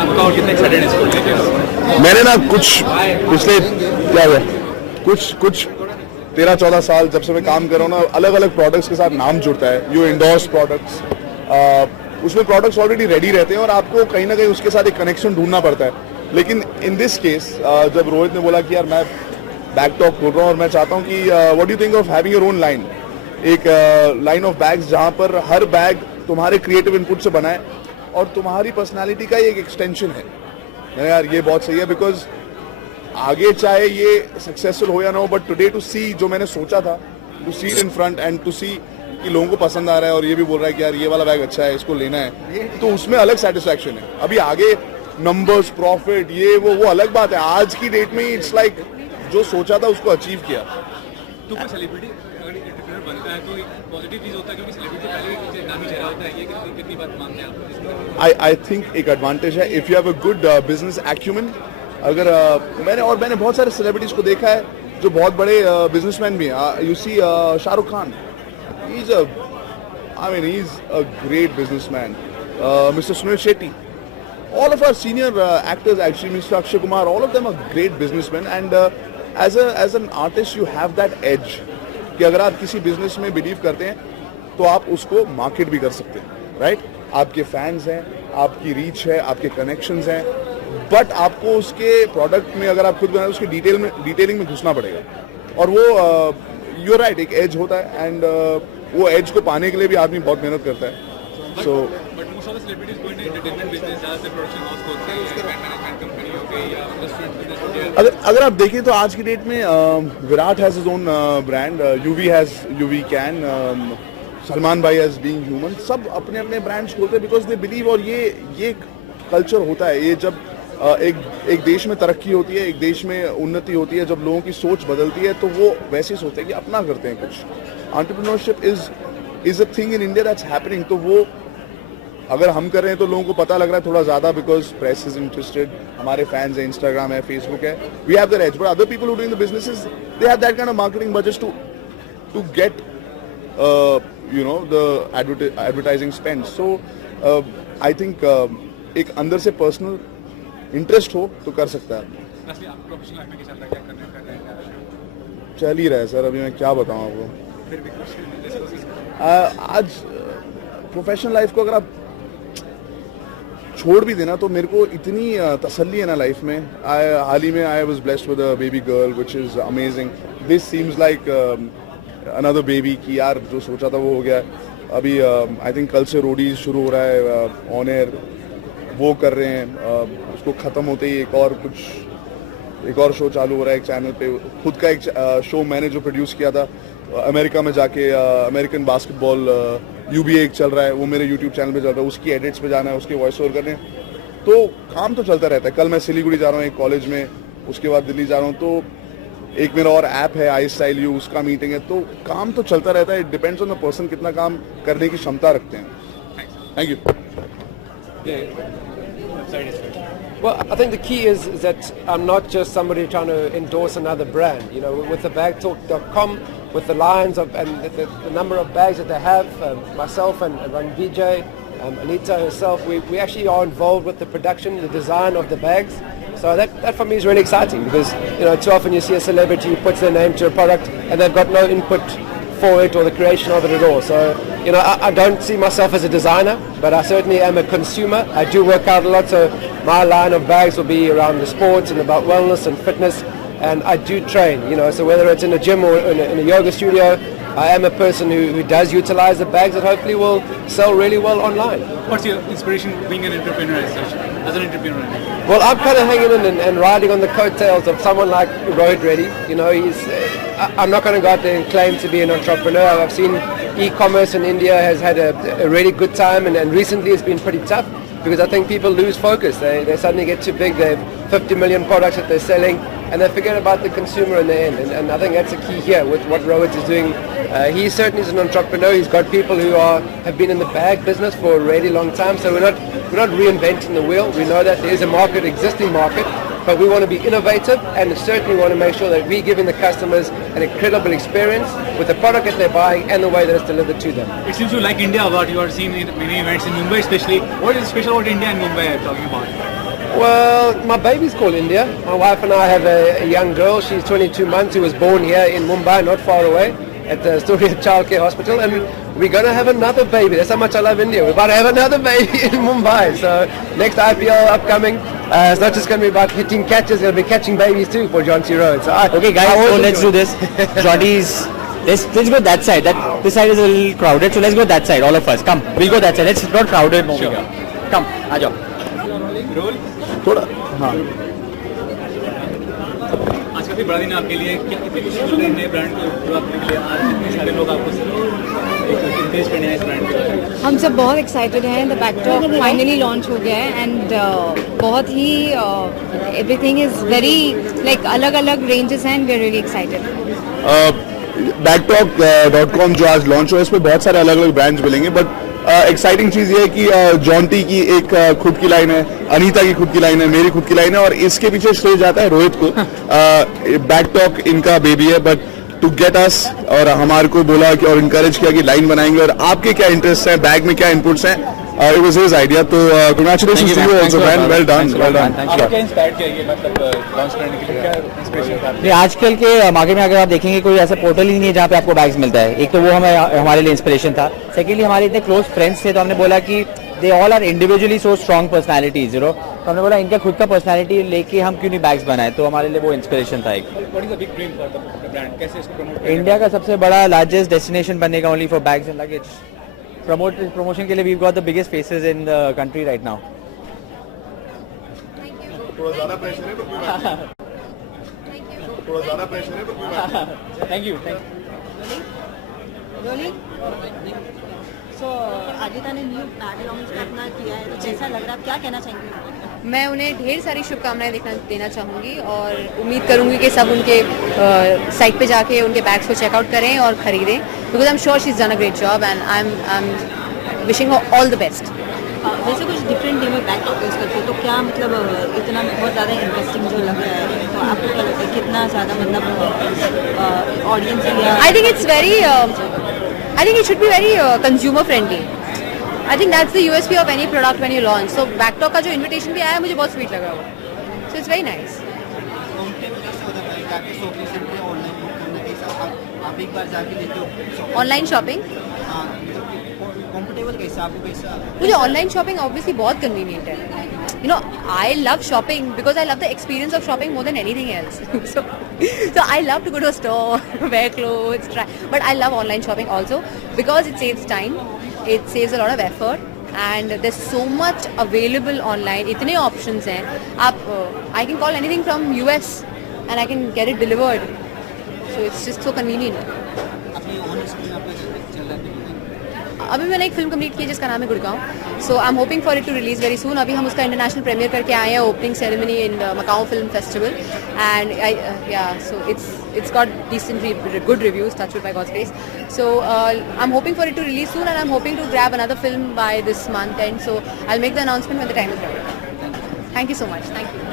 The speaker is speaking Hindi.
आपका और कितना एक्साइटेड इसको लेके? मैंने ना कुछ पिछले क्या हुआ कुछ 13-14 साल जब से मैं काम कर रहा हूँ ना, अलग अलग प्रोडक्ट्स के साथ नाम जुड़ता है. यू इंडोर्स प्रोडक्ट्स, उसमें प्रोडक्ट्स ऑलरेडी रेडी रहते हैं और आपको कहीं ना कहीं उसके साथ एक कनेक्शन ढूंढना पड़ता है. लेकिन इन दिस केस जब रोहित ने बोला कि यार मैं बैग टॉप खोल रहा हूँ और मैं चाहता हूँ कि what do you think of having your own line, एक लाइन ऑफ बैग्स जहाँ पर हर बैग तुम्हारे क्रिएटिव इनपुट से बना है और तुम्हारी पर्सनालिटी का एक एक्सटेंशन है. यार ये बहुत सही है, बिकॉज आगे चाहे ये सक्सेसफुल हो या ना हो, बट टुडे टू सी जो मैंने सोचा था, to see it in front and to see कि लोगों को पसंद आ रहा है और ये भी बोल रहा है कि यार ये वाला बैग अच्छा है, इसको लेना है, तो उसमें अलग सेटिस्फैक्शन है. अभी आगे नंबर्स, प्रॉफिट, ये वो अलग बात है. आज की डेट में इट्स लाइक जो सोचा था उसको अचीव किया. तो कोई सेलिब्रिटी अगर एंटरप्रेन्योर बनता है तो एक पॉजिटिव चीज होता है, क्योंकि सेलिब्रिटी पहले नामी चेहरा होता है. ये कितनी बात मानते हैं आप? आई थिंक एक एडवांटेज है if you have a good business acumen. अगर मैंने बहुत सारे सेलिब्रिटीज को देखा है जो बहुत बड़े बिजनेसमैन भी हैं. You see Shahrukh Khan, he is a great businessman. Mister Suniel Shetty, all of our senior actors actually, Mr. Akshay Kumar, all of them are great businessmen, and as an artist you have that edge कि अगर आप किसी बिजनेस में बिलीव करते हैं तो आप उसको मार्केट भी कर सकते हैं, राइट? आपके फैंस हैं, आपकी रीच है, आपके कनेक्शंस हैं, बट आपको उसके प्रोडक्ट में अगर आप खुद बनाए उसके डिटेलिंग में घुसना पड़ेगा. और वो यू आर राइट, एक एज होता है एंड वो एज को पाने के लिए भी आदमी बहुत मेहनत करता है. सो अगर आप देखें तो आज की डेट में Virat has his own brand, UV has UV can, Salman भाई हैज बीइंग ह्यूमन, सब अपने अपने ब्रांड्स खोलते हैं बिकॉज दे बिलीव. और ये कल्चर होता है. ये जब एक देश में तरक्की होती है, एक देश में उन्नति होती है, जब लोगों की सोच बदलती है तो वो वैसे ही सोचते हैं कि अपना करते हैं कुछ. Entrepreneurship is a thing in India that's happening. तो वो अगर हम कर रहे हैं तो लोगों को पता लग रहा है थोड़ा ज्यादा, बिकॉज प्रेस इज इंटरेस्टेड, हमारे फैंस है, इंस्टाग्राम है, फेसबुक है, we have that edge. But other people who doing the businesses, they have that kind of marketing budgets to get you know the advertising spend. So I think एक अंदर से पर्सनल इंटरेस्ट हो तो कर सकता है. चल ही रहा है सर, अभी मैं क्या बताऊं आपको. आज प्रोफेशनल लाइफ को अगर आप छोड़ भी देना तो मेरे को इतनी तसल्ली है ना लाइफ में. हाल ही में I was blessed with a baby girl which is amazing. This seems like another baby कि यार जो सोचा था वो हो गया. अभी आई थिंक कल से रोडीज शुरू हो रहा है ऑन एयर, वो कर रहे हैं. उसको ख़त्म होते ही एक और शो चालू हो रहा है एक चैनल पे. खुद का एक शो मैंने जो प्रोड्यूस किया था अमेरिका में जाके, अमेरिकन बास्केटबॉल UBA एक चल रहा है, वो मेरे यूट्यूब चैनल पे चल रहा है. उसकी एडिट्स पे जाना है, उसके वॉइस ओवर करने, तो काम तो चलता रहता है. कल मैं सिलीगुड़ी जा रहा हूँ एक कॉलेज में, उसके बाद दिल्ली जा रहा हूँ. तो एक मेरा और ऐप है आई स्टाइल यू, उसका मीटिंग है. तो काम तो चलता रहता है. It depends on the person कितना काम करने की क्षमता रखते हैं. Thank you. Well, I think the key is that I'm not just somebody trying to endorse another brand. You know, with the bagtalk.com, with the lines of and the number of bags that they have, myself and Vijay, Anita herself, we actually are involved with the production, the design of the bags. So that for me is really exciting because, you know, too often you see a celebrity who puts their name to a product and they've got no input for it or the creation of it at all. So, you know, I don't see myself as a designer, but I certainly am a consumer. I do work out a lot, so my line of bags will be around the sports and about wellness and fitness, and I do train, you know, so whether it's in a gym or in a yoga studio, I am a person who does utilize the bags that hopefully will sell really well online. What's your inspiration being an entrepreneur as such, as an entrepreneur? Well, I'm kind of hanging in and riding on the coattails of someone like Rohit Reddy. You know, I'm not going to go out there and claim to be an entrepreneur. I've seen e-commerce in India has had a really good time, and recently it's been pretty tough because I think people lose focus. They suddenly get too big. They have 50 million products that they're selling, and they forget about the consumer in the end. And I think that's the key here with what Rohit is doing. He certainly is an entrepreneur. He's got people who have been in the bag business for a really long time. So we're not reinventing the wheel. We know that there is a market, existing market, but we want to be innovative and certainly want to make sure that we're giving the customers an incredible experience with the product that they're buying and the way that it's delivered to them. It seems you like India a lot. You are seen in many events in Mumbai especially. What is special about India and Mumbai I'm talking about? Well, my baby's called India. My wife and I have a young girl. She's 22 months who was born here in Mumbai, not far away, at the Astoria Childcare Hospital. And we're going to have another baby. That's how much I love India. We're about to have another baby in Mumbai. So next IPL upcoming. It's not just going to be about hitting catches. They'll be catching babies too for John T. Road. So Okay guys, so let's do this. Jodi's, let's go that side. This side is a little crowded, so let's go that side, all of us. Come, we'll go that side. Let's not crowded over here. Come, आ जाओ. रोल थोड़ा हाँ आज काफी बड़ा दिन है आपके लिए, क्या कितनी खुशी मिल रही है नए ब्रांड को जो आपने लिए आज इतने सारे लोग आपको इंकरेज करने आए इस ब्रांड के बारे में? हम सब बहुत एक्साइटेड हैं. द बैकड्रॉप फाइनली लॉन्च हो गया है एंड बहुत ही एवरीथिंग इज वेरी लाइक अलग अलग रेंजेस हैं and we are really excited. backtalk.com जो आज लॉन्च हुआ है इसमें बहुत सारे अलग अलग ब्रांड्स मिलेंगे. बट एक्साइटिंग चीज ये है कि जॉन्टी की एक खुद की लाइन है, अनीता की खुद की लाइन है, मेरी खुद की लाइन है और इसके पीछे श्रेय जाता है रोहित को. बैकटॉक इनका बेबी है बट टू गेट अस और हमारे को बोला कि और इनकरेज किया कि लाइन बनाएंगे और आपके क्या इंटरेस्ट है, बैग में क्या इनपुट्स हैं, इट वाज हिज आइडिया. तो congratulations to you also man, well done, well done. आपको क्या इंस्पायर किया ये मतलब लॉन्च करने के लिए, क्या इंस्पिरेशन था? नहीं, आजकल के मार्केट में अगर आप देखेंगे कोई ऐसा पोर्टल ही नहीं है जहाँ पे आपको बैग्स मिलता है. एक तो वो हमारे लिए इंस्पिरेशन था. सेकेंडली हमारे इतने क्लोज फ्रेंड्स थे तो हमने बोला कि they all are individually so strong personalities, you know. तो हमने बोला इनका खुद का पर्सनैलिटी लेके हम क्यों नहीं बैग्स बनाए. तो हमारे लिए वो इंस्पिरेशन था एक. What is the big dream for the brand, कैसे इसको प्रमोट इंडिया का सबसे बड़ा लार्जेस्ट डेस्टिनेशन बनने का only for bags and luggage. Promotion के लिए we got the biggest faces in the country right now. थोड़ा ज्यादा प्रेशर है थोड़ा ज्यादा प्रेशर है. Thank you. सो आदिता ने न्यू बैग लॉन्च अपना किया है, तो कैसा लग रहा है, क्या कहना चाहेंगे? मैं उन्हें ढेर सारी शुभकामनाएं देना चाहूँगी और उम्मीद करूँगी कि सब उनके साइट पे जाके उनके बैग्स को चेकआउट करें और ख़रीदें. Because I am sure she is done a great job and I am wishing her all the best. जैसे कुछ डिफरेंट डे में बैग यूज़ करते हो तो क्या मतलब इतना बहुत ज़्यादा इंटरेस्टिंग जो लग रहा है, तो आपको क्या लगता है कितना ज़्यादा मतलब ऑडियंस या I think it's very, I think it should be very consumer friendly. I think that's the USP of any product when you launch. So Backtalk का जो invitation भी आया मुझे बहुत sweet लगा वो. So it's very nice. Online shopping comfortable कैसा आपको कैसा? मुझे ऑनलाइन शॉपिंग ऑब्वियसली बहुत कन्वीनियंट है. You know, I love shopping because I love the experience of shopping more than anything else. So I love to go to a store, wear clothes, try. But I love online shopping also because it saves time, it saves a lot of effort, and there's so much available online. इतने options हैं. आप I can call anything from US and I can get it delivered. So it's just so convenient. अभी मैंने एक फिल्म कंप्लीट की जिसका नाम है Gurgaon. So I am hoping for it to release very soon. अभी हम उसका इंटरनेशनल प्रीमियर करके आए हैं, opening ceremony in Macau film festival and या so it's got decent good reviews, touch wood by God's grace. So I'm hoping for it to release soon and I'm hoping to grab another film by this month end. So I'll make the announcement when the time is right. Thank you so much. Thank you.